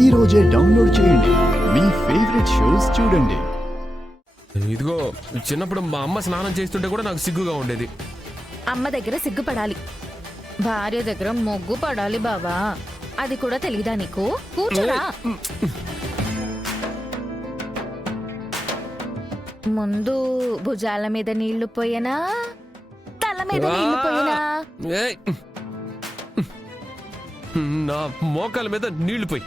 ఈ రోజే డౌన్లోడ్ చేయండి. మీ ఫేవరెట్ షోస్ చూడండి. ఇదిగో చిన్నప్పుడు మా అమ్మ స్నానం చేస్తుంటే కూడా నాకు సిగ్గుగా ఉండేది. అమ్మ దగ్గర సిగ్గుపడాలి, భార్య దగ్గర మొగ్గు పడాలి బావా. అది కూడా తెలీదా నీకు? కూర్చోరా. ముందు భుజాల మీద నీళ్లు పోయనా, తల మీద నీళ్లు పోయినా? ఏయ్! నా మోకాల మీద నీళ్లు పోయి.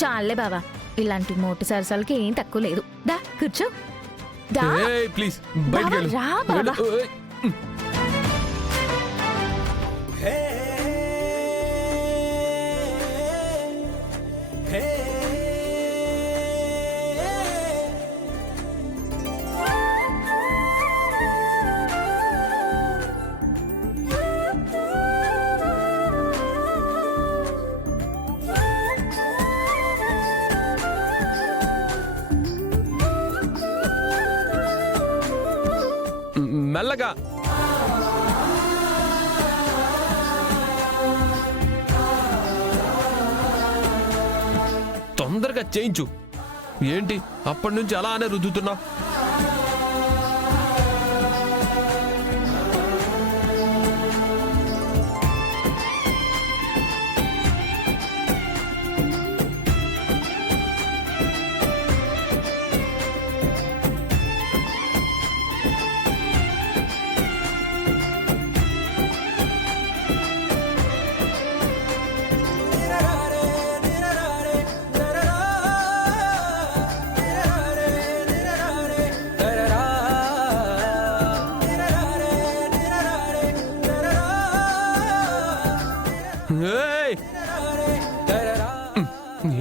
చాలే బావా, ఇలాంటి మోటు సరసాలకి ఏం తక్కువ లేదు. దా కూర్చో. దా ప్లీజ్ బావా, రా బావా. మెల్లగా. తొందరగా చేయించు. ఏంటి అప్పటి నుంచి అలానే రుద్దుతున్నా?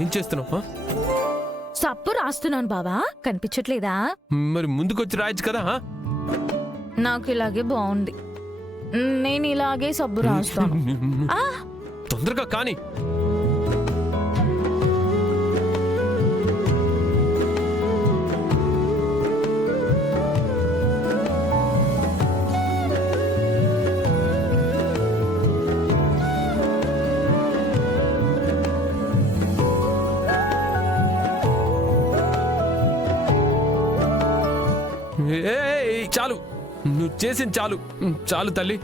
ఏం చేస్తున్నావు? సప్పు రాస్తున్నాను బావా, కనిపించట్లేదా? మరి ముందుకొచ్చి రాయొచ్చు కదా. నాకు ఇలాగే బాగుంది, నేను ఇలాగే సబ్బు రాస్తాను. తొందరగా కానీ. చాలు, నువ్వు చేసింది చాలు. చాలు తల్లి,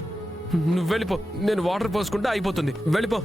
నువ్వు వెళ్ళిపో. నేను వాటర్ పోసుకుంటే అయిపోతుంది. వెళ్ళిపో.